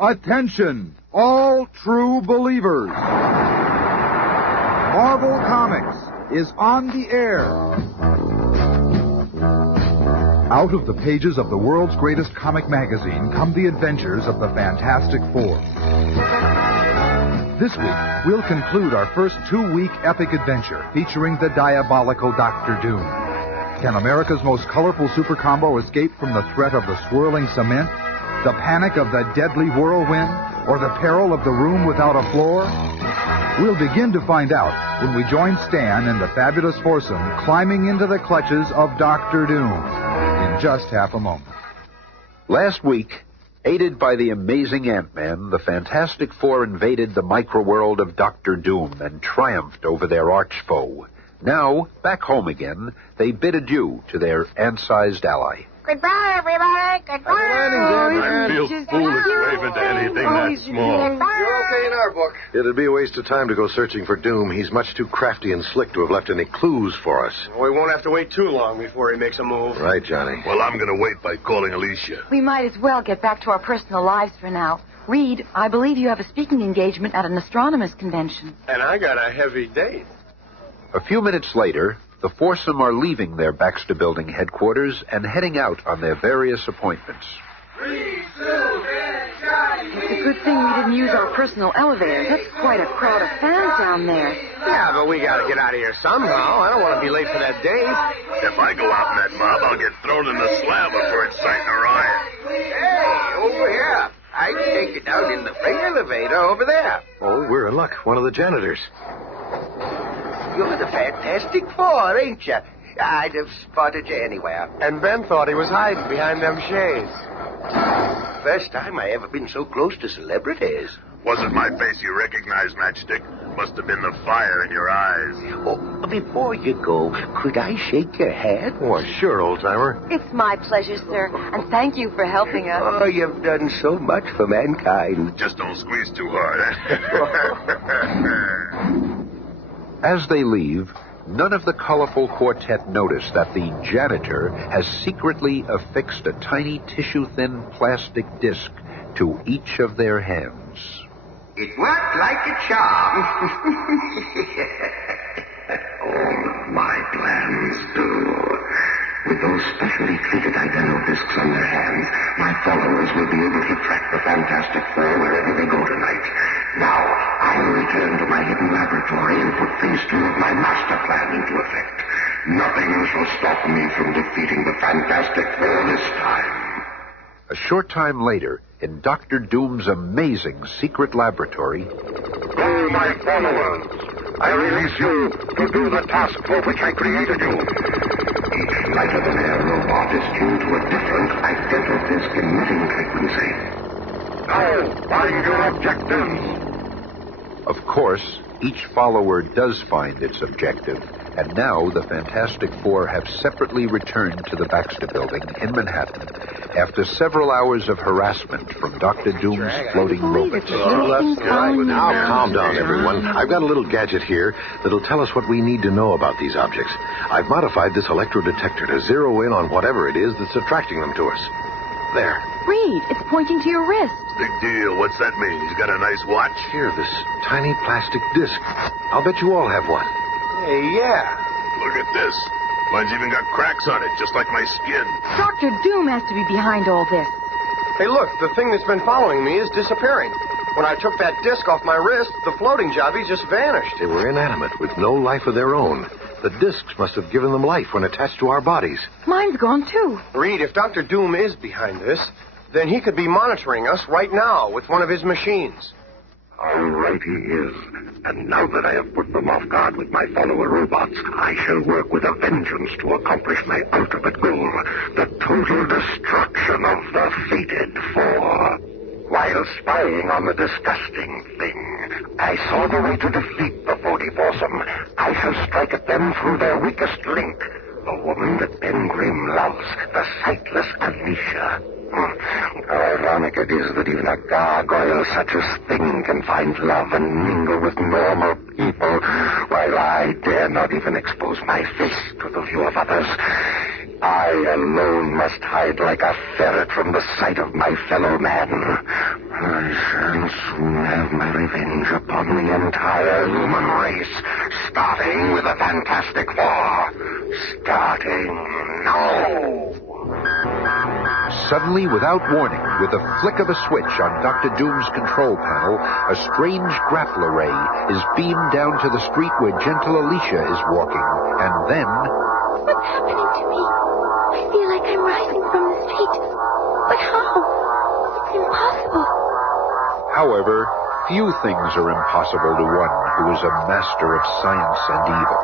Attention, all true believers. Marvel Comics is on the air. Out of the pages of the world's greatest comic magazine come the adventures of the Fantastic Four. This week, we'll conclude our first 2-week epic adventure featuring the diabolical Dr. Doom. Can America's most colorful super combo escape from the threat of the swirling cement, the panic of the deadly whirlwind, or the peril of the room without a floor? We'll begin to find out when we join Stan and the fabulous foursome climbing into the clutches of Dr. Doom in just half a moment. Last week, aided by the amazing Ant-Man, the Fantastic Four invaded the micro-world of Dr. Doom and triumphed over their arch-foe. Now, back home again, they bid adieu to their ant-sized ally. Goodbye, everybody. Goodbye. I feel foolish waving to anything that small. You're okay in our book. It'd be a waste of time to go searching for Doom. He's much too crafty and slick to have left any clues for us. We won't have to wait too long before he makes a move. Right, Johnny. Well, I'm going to wait by calling Alicia. We might as well get back to our personal lives for now. Reed, I believe you have a speaking engagement at an astronomers convention. And I got a heavy date. A few minutes later, the foursome are leaving their Baxter Building headquarters and heading out on their various appointments. It's a good thing we didn't use our personal elevator. That's quite a crowd of fans down there. Yeah, but we gotta get out of here somehow. I don't want to be late for that date. If I go out in that mob, I'll get thrown in the slab before it's sighting a riot. Hey, over here. I can take you down in the freight elevator over there. Oh, we're in luck. One of the janitors. You're the Fantastic Four, ain't you? I'd have spotted you anywhere. And Ben thought he was hiding behind them shades. First time I ever been so close to celebrities. Wasn't my face you recognized, Matchstick. Must have been the fire in your eyes. Oh, before you go, could I shake your hand? Oh, sure, old-timer. It's my pleasure, sir, and thank you for helping us. Oh, you've done so much for mankind. Just don't squeeze too hard. As they leave, none of the colorful quartet notice that the janitor has secretly affixed a tiny tissue-thin plastic disc to each of their hands. It worked like a charm. All of my plans do. With those specially treated identical discs on their hands, my followers will be able to track the Fantastic Four wherever they go tonight. Now, I'll return to my hidden laboratory and put phase 2 of my master plan into effect. Nothing shall stop me from defeating the Fantastic Four this time. A short time later, in Dr. Doom's amazing secret laboratory... Oh, my followers, I release you to do the task for which I created you. Each lighter-than-air robot is tuned to a different identical disc emitting frequency. Now, find your objectives. Of course, each follower does find its objective, and now the Fantastic Four have separately returned to the Baxter Building in Manhattan after several hours of harassment from Dr. Doom's floating robots. Now, calm down, everyone. I've got a little gadget here that'll tell us what we need to know about these objects. I've modified this electrodetector to zero in on whatever it is that's attracting them to us. There. Reed, it's pointing to your wrist. Big deal. What's that mean? He's got a nice watch? Here, this tiny plastic disc. I'll bet you all have one. Hey, yeah. Look at this. Mine's even got cracks on it, just like my skin. Dr. Doom has to be behind all this. Hey, look, the thing that's been following me is disappearing. When I took that disc off my wrist, the floating jobbies just vanished. They were inanimate with no life of their own. The discs must have given them life when attached to our bodies. Mine's gone, too. Reed, if Dr. Doom is behind this, then he could be monitoring us right now with one of his machines. All right, he is. And now that I have put them off guard with my follower robots, I shall work with a vengeance to accomplish my ultimate goal, the total destruction of the fated Four. While spying on the disgusting thing, I saw the way to defeat the 40 foursome. I shall strike at them through their weakest link, the woman that Ben Grimm loves, the sightless Alicia. Ironic it is that even a gargoyle such as Thing can find love and mingle with normal people, while I dare not even expose my face to the view of others. I alone must hide like a ferret from the sight of my fellow man. will soon have my revenge upon the entire human race, starting with the Fantastic Four. Starting now. Suddenly, without warning, with the flick of a switch on Dr. Doom's control panel, a strange grappler ray is beamed down to the street where gentle Alicia is walking. And then... What's happening to me? I feel like I'm rising from the street. But how? It's impossible. However, few things are impossible to one who is a master of science and evil.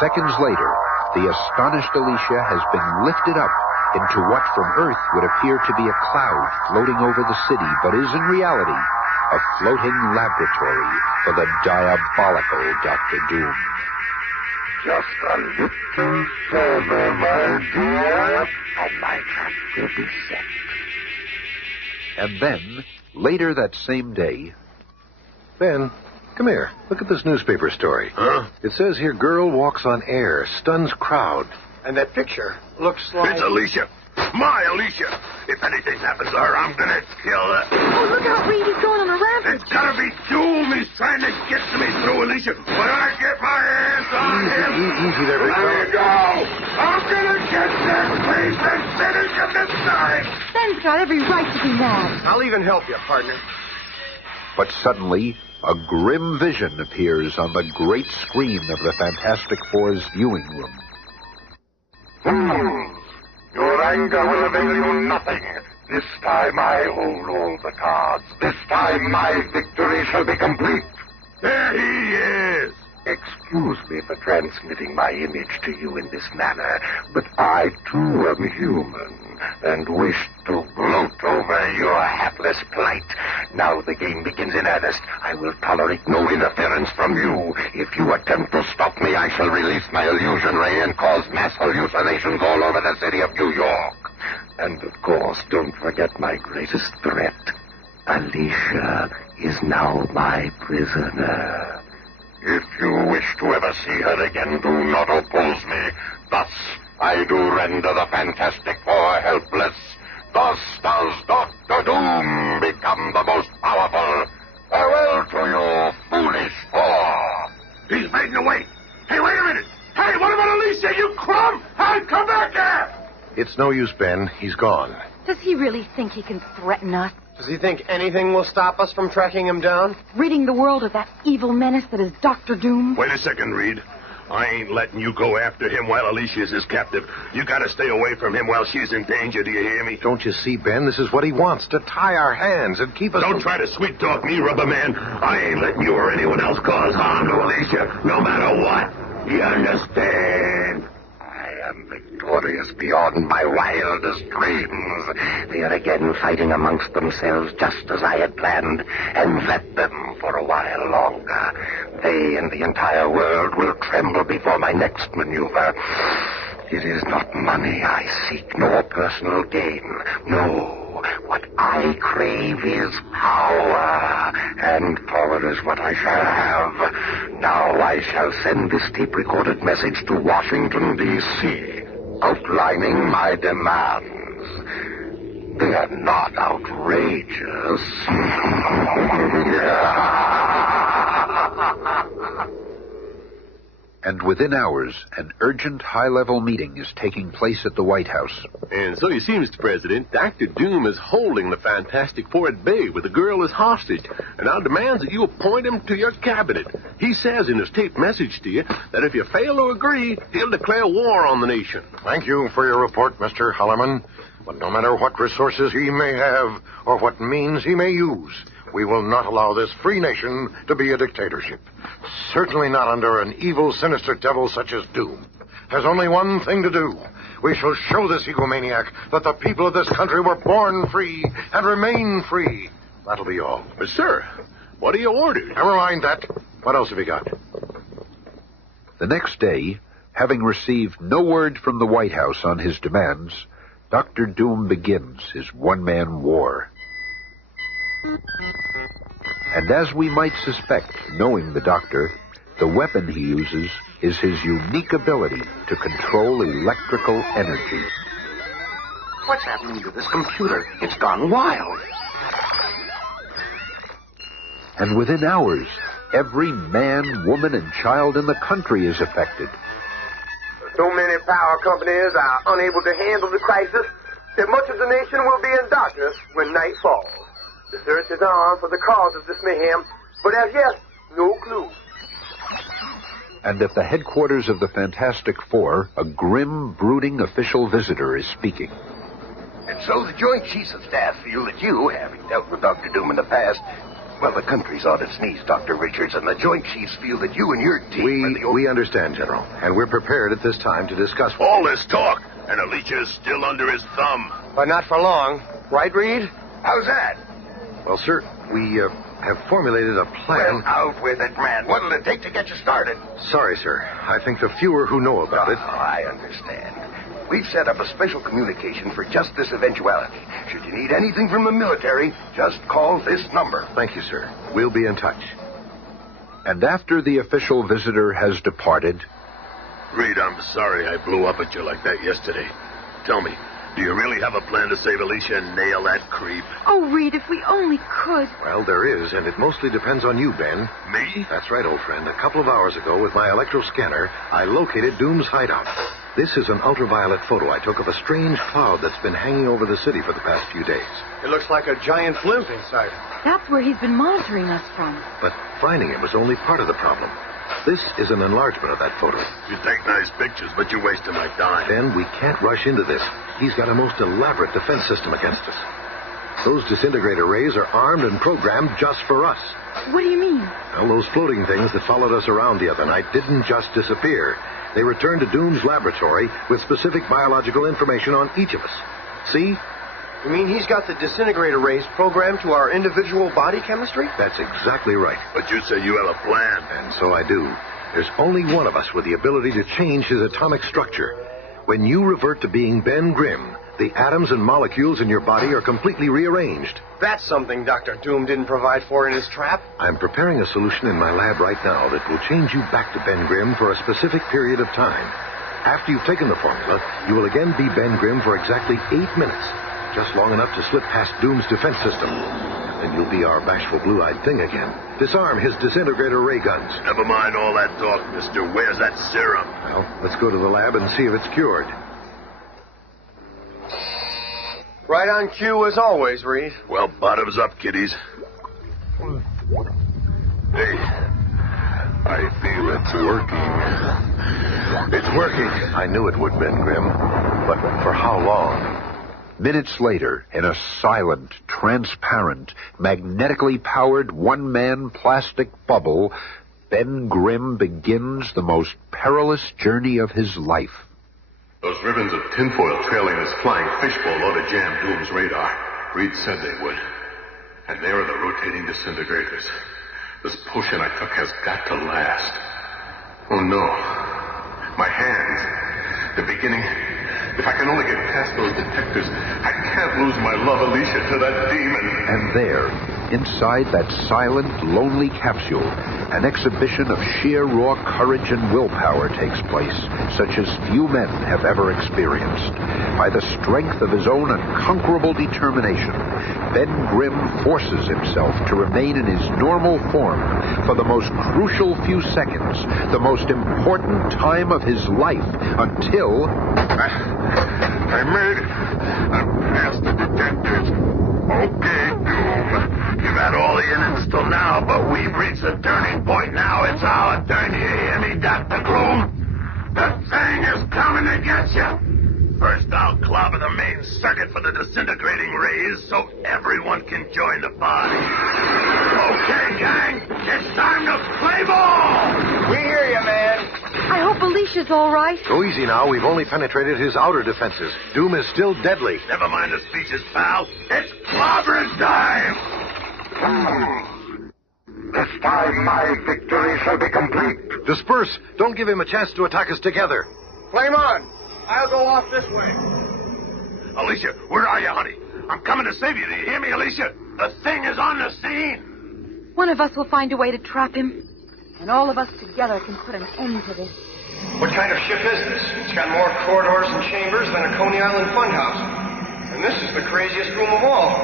Seconds later, the astonished Alicia has been lifted up into what from Earth would appear to be a cloud floating over the city, but is in reality a floating laboratory for the diabolical Dr. Doom. Just a little further, my dear, and my trap will be set. And then, later that same day... Ben, come here. Look at this newspaper story. Huh? It says here, girl walks on air, stuns crowd. And that picture looks like... It's Alicia. My Alicia. If anything happens to her, I'm gonna kill her. Oh, look out, Reed. He's going on a rampage. It's gotta be Doom. He's trying to get to me through Alicia. When I get my hands on him... Easy there, big Let fella. me go. I'm gonna get that place and finish him this time. Ben's got every right to be mad. I'll even help you, partner. But suddenly, a grim vision appears on the great screen of the Fantastic Four's viewing room. Your anger will avail you nothing. This time I hold all the cards. This time my victory shall be complete. There he is. Excuse me for transmitting my image to you in this manner, but I too am human and wish to gloat over your hapless plight. Now the game begins in earnest. I will tolerate no interference from you. If you attempt to stop me, I shall release my illusion ray and cause mass hallucinations all over the city of New York. And of course, don't forget my greatest threat. Alicia is now my prisoner. If you wish to ever see her again, do not oppose me. Thus, I do render the Fantastic Four helpless. Thus does Dr. Doom become the most powerful. Farewell to you, foolish four. He's making away. Hey, wait a minute. Hey, what about Alicia, you crumb? Hey, come back here. It's no use, Ben. He's gone. Does he really think he can threaten us? Does he think anything will stop us from tracking him down? Ridding the world of that evil menace that is Dr. Doom? Wait a second, Reed. I ain't letting you go after him while Alicia's his captive. You gotta stay away from him while she's in danger, do you hear me? Don't you see, Ben? This is what he wants, to tie our hands and keep us... Don't try to sweet-talk me, Rubber Man. I ain't letting you or anyone else cause harm to Alicia, no matter what. You understand? I am victorious beyond my wildest dreams. They are again fighting amongst themselves just as I had planned, and let them for a while longer. They and the entire world will tremble before my next maneuver. It is not money I seek, nor personal gain. No, what I crave is power, and power is what I shall have. Now I shall send this tape-recorded message to Washington, D.C., outlining my demands. They are not outrageous. And within hours, an urgent high-level meeting is taking place at the White House. And so you see, Mr. President, Dr. Doom is holding the Fantastic Four at bay with the girl as hostage, and now demands that you appoint him to your cabinet. He says in his taped message to you that if you fail to agree, he'll declare war on the nation. Thank you for your report, Mr. Hallerman. But no matter what resources he may have or what means he may use, we will not allow this free nation to be a dictatorship. Certainly not under an evil, sinister devil such as Doom. There's only one thing to do. We shall show this egomaniac that the people of this country were born free and remain free. That'll be all. But, sir, what are your orders? Never mind that. What else have you got? The next day, having received no word from the White House on his demands, Dr. Doom begins his one-man war. And as we might suspect, knowing the Doctor, the weapon he uses is his unique ability to control electrical energy. What's happening to this computer? It's gone wild. And within hours, every man, woman, and child in the country is affected. So many power companies are unable to handle the crisis that much of the nation will be in darkness when night falls. The search is on for the cause of this mayhem, but as yet, no clue. And at the headquarters of the Fantastic Four, a grim, brooding official visitor is speaking. And so the Joint Chiefs of Staff feel that you, having dealt with Dr. Doom in the past, well, the country's on its knees, Dr. Richards, and the Joint Chiefs feel that you and your team We understand, General, and we're prepared at this time to discuss all this talk, and Alicia is still under his thumb. But not for long. Right, Reed? How's that? Well, sir, we have formulated a plan. Well, out with it, man. What'll it take to get you started? Sorry, sir. I think the fewer who know about it... I understand. We've set up a special communication for just this eventuality. Should you need anything from the military, just call this number. Thank you, sir. We'll be in touch. And after the official visitor has departed... Reed, I'm sorry I blew up at you like that yesterday. Tell me, do you really have a plan to save Alicia and nail that creep? Oh, Reed, if we only could. Well, there is, and it mostly depends on you, Ben. Me? That's right, old friend. A couple of hours ago, with my electro-scanner, I located Doom's hideout. This is an ultraviolet photo I took of a strange cloud that's been hanging over the city for the past few days. It looks like a giant blimp inside. That's where he's been monitoring us from. But finding him was only part of the problem. This is an enlargement of that photo. You take nice pictures, but you're wasting my time. Ben, we can't rush into this. He's got a most elaborate defense system against us. Those disintegrator rays are armed and programmed just for us. What do you mean? Well, those floating things that followed us around the other night didn't just disappear. They returned to Doom's laboratory with specific biological information on each of us. See? You mean he's got the disintegrator rays programmed to our individual body chemistry? That's exactly right. But you say you have a plan. And so I do. There's only one of us with the ability to change his atomic structure. When you revert to being Ben Grimm, the atoms and molecules in your body are completely rearranged. That's something Dr. Doom didn't provide for in his trap. I'm preparing a solution in my lab right now that will change you back to Ben Grimm for a specific period of time. After you've taken the formula, you will again be Ben Grimm for exactly 8 minutes. Just long enough to slip past Doom's defense system. Then you'll be our bashful blue-eyed thing again. Disarm his disintegrator ray guns. Never mind all that talk, mister. Where's that serum? Well, let's go to the lab and see if it's cured. Right on cue as always, Reed. Well, bottoms up, kiddies. Hey, I feel it's working. It's working. I knew it would, Ben Grimm. But for how long? Minutes later, in a silent, transparent, magnetically powered one-man plastic bubble, Ben Grimm begins the most perilous journey of his life. Those ribbons of tinfoil trailing his flying fishbowl ought to jam Doom's radar. Reed said they would. And there are the rotating disintegrators. This potion I took has got to last. Oh, no. My hands. The beginning. If I can only get past those detectors, I can't lose my love, Alicia, to that demon. And there, inside that silent, lonely capsule, an exhibition of sheer raw courage and willpower takes place, such as few men have ever experienced. By the strength of his own unconquerable determination, Ben Grimm forces himself to remain in his normal form for the most crucial few seconds, the most important time of his life, until... I made it. I'm past the detectors. Okay, Doom. You've had all the innings till now, but we've reached a turning point now. It's our turn. You hear me, Dr. Gloom? The thing is coming to get you. First, I'll clobber the main circuit for the disintegrating rays so everyone can join the party. Okay, gang. It's time to play ball. We hear you, man. I hope Alicia's all right. Go easy now. We've only penetrated his outer defenses. Doom is still deadly. Never mind the speeches, pal. It's clobbering time. This time my victory shall be complete. Disperse. Don't give him a chance to attack us together. Flame on. I'll go off this way. Alicia, where are you, honey? I'm coming to save you. Do you hear me, Alicia? The thing is on the scene. One of us will find a way to trap him, and all of us together can put an end to this. What kind of ship is this? It's got more corridors and chambers than a Coney Island funhouse. And this is the craziest room of all.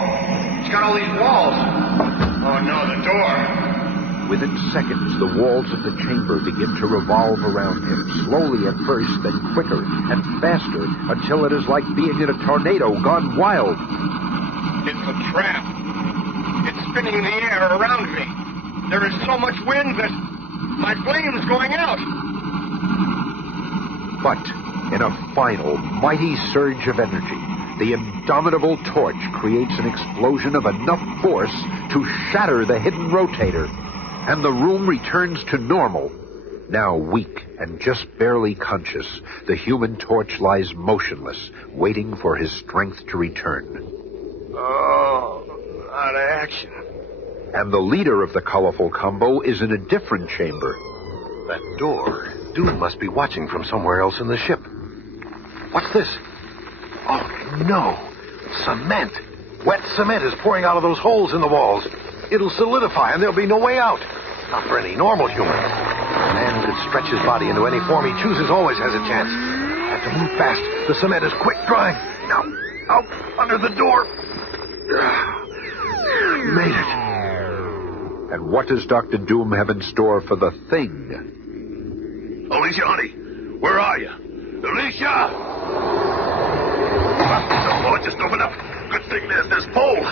It's got all these walls. Oh, no, the door. Within seconds, the walls of the chamber begin to revolve around him, slowly at first, then quicker and faster, until it is like being in a tornado gone wild. It's a trap. It's spinning the air around me. There is so much wind that my flame's going out. But in a final, mighty surge of energy, the indomitable torch creates an explosion of enough force to shatter the hidden rotator, and the room returns to normal. Now weak and just barely conscious, the Human Torch lies motionless, waiting for his strength to return. Oh, out of action. And the leader of the colorful combo is in a different chamber. That door. Doom must be watching from somewhere else in the ship. What's this? Oh, no. Cement. Wet cement is pouring out of those holes in the walls. It'll solidify and there'll be no way out. Not for any normal human. A man could stretch his body into any form he chooses always has a chance. I have to move fast. The cement is quick drying. Now, out under the door. Made it. And what does Dr. Doom have in store for the Thing? Alicia, honey, where are you? Alicia! The door just opened up. Good thing there's this pole.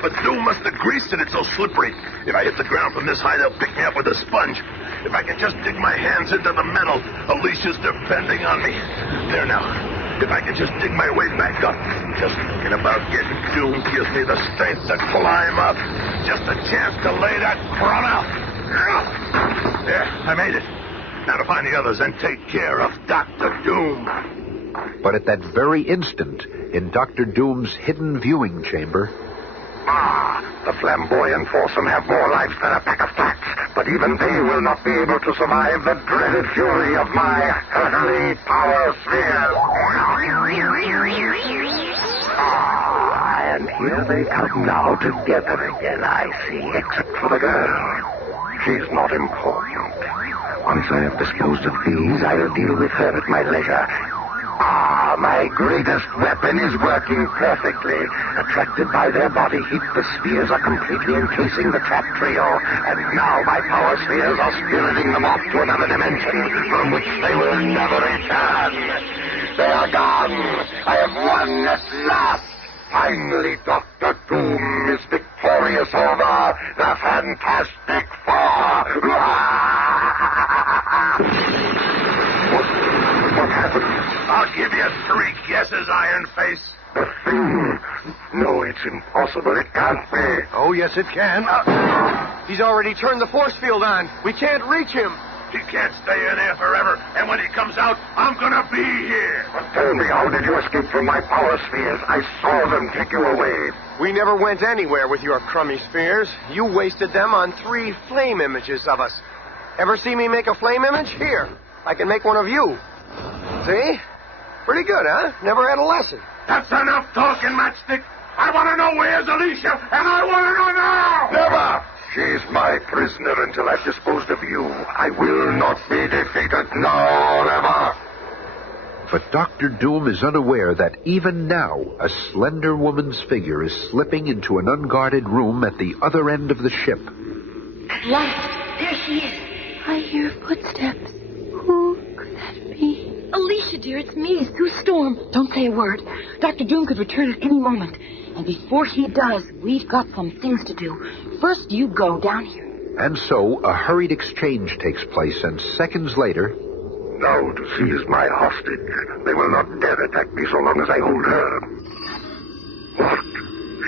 But Doom must have greased it. It's so slippery. If I hit the ground from this high, they'll pick me up with a sponge. If I can just dig my hands into the metal, Alicia's depending on me. There now. If I can just dig my way back up. Just thinking about getting Doom gives me the strength to climb up. Just a chance to lay that crumb out. There, I made it. Now to find the others and take care of Dr. Doom. But at that very instant, in Dr. Doom's hidden viewing chamber... The flamboyant foursome have more life than a pack of flats, but even they will not be able to survive the dreaded fury of my earthly power sphere. And here they come now together again, I see, except for the girl. She's not important. Once I have disposed of these, I'll deal with her at my leisure. My greatest weapon is working perfectly. Attracted by their body heat, the spheres are completely encasing the trap trio, and now my power spheres are spiriting them off to another dimension from which they will never return. They are gone. I have won at last. Finally, Dr. Doom is victorious over the Fantastic Four. What happened? I'll give you 3 guesses, Iron Face. The Thing? No, it's impossible. It can't be. Oh, yes, it can. He's already turned the force field on. We can't reach him. He can't stay in there forever, and when he comes out, I'm gonna be here. But tell me, how did you escape from my power spheres? I saw them take you away. We never went anywhere with your crummy spheres. You wasted them on 3 flame images of us. Ever see me make a flame image? Here, I can make one of you. See? Pretty good, huh? Never had a lesson. That's enough talking, Matchstick. I want to know where's Alicia, and I want to know now! Never! She's my prisoner until I've disposed of you. I will not be defeated. No, never! But Dr. Doom is unaware that even now, a slender woman's figure is slipping into an unguarded room at the other end of the ship. At last, there she is. I hear footsteps. Who could that be? Alicia, dear, it's me, Sue Storm. Don't say a word. Dr. Doom could return at any moment. And before he does, we've got some things to do. First, you go down here. And so, a hurried exchange takes place, and seconds later... Now to seize my hostage. They will not dare attack me so long as I hold her. What?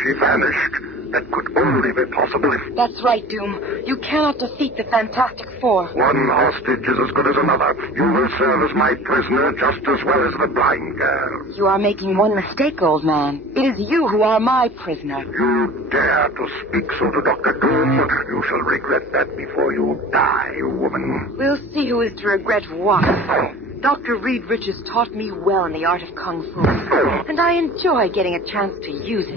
She vanished. That could only be possible if... That's right, Doom. You cannot defeat the Fantastic Four. One hostage is as good as another. You will serve as my prisoner just as well as the blind girl. You are making one mistake, old man. It is you who are my prisoner. You dare to speak so to Dr. Doom? You shall regret that before you die, you woman. We'll see who is to regret what. Dr. Reed Richards taught me well in the art of Kung Fu, and I enjoy getting a chance to use it.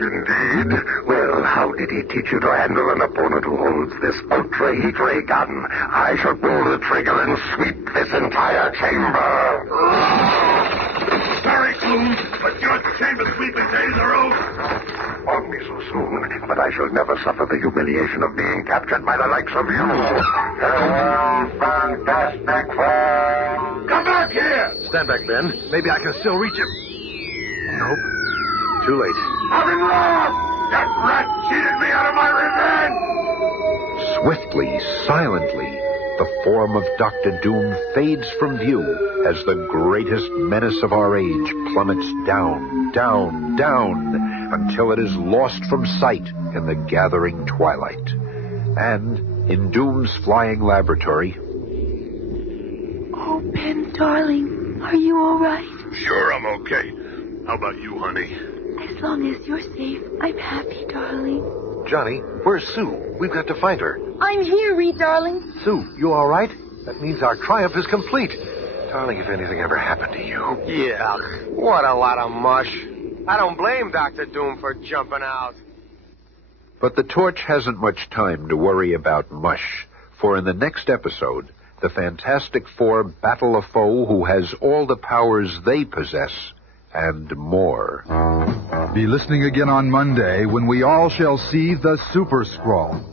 Indeed? Well, how did he teach you to handle an opponent who holds this ultra-heat ray gun? I shall pull the trigger and sweep this entire chamber. Sorry, Clune, but your chamber sweeping days are over. On so soon, but I shall never suffer the humiliation of being captured by the likes of you. Farewell, Fantastic Four! Come back here! Stand back, Ben. Maybe I can still reach him. Nope. Too late. I've been wrong! That rat cheated me out of my revenge! Swiftly, silently, the form of Dr. Doom fades from view as the greatest menace of our age plummets down, down, down, until it is lost from sight in the gathering twilight. And in Doom's flying laboratory... Oh, Ben, darling, are you all right? Sure, I'm okay. How about you, honey? As long as you're safe, I'm happy, darling. Johnny, where's Sue? We've got to find her. I'm here, Reed, darling. Sue, you all right? That means our triumph is complete. Darling, if anything ever happened to you... Yeah, what a lot of mush. I don't blame Dr. Doom for jumping out. But the Torch hasn't much time to worry about mush, for in the next episode, the Fantastic Four battle a foe who has all the powers they possess and more. Be listening again on Monday when we all shall see the Super Skrull.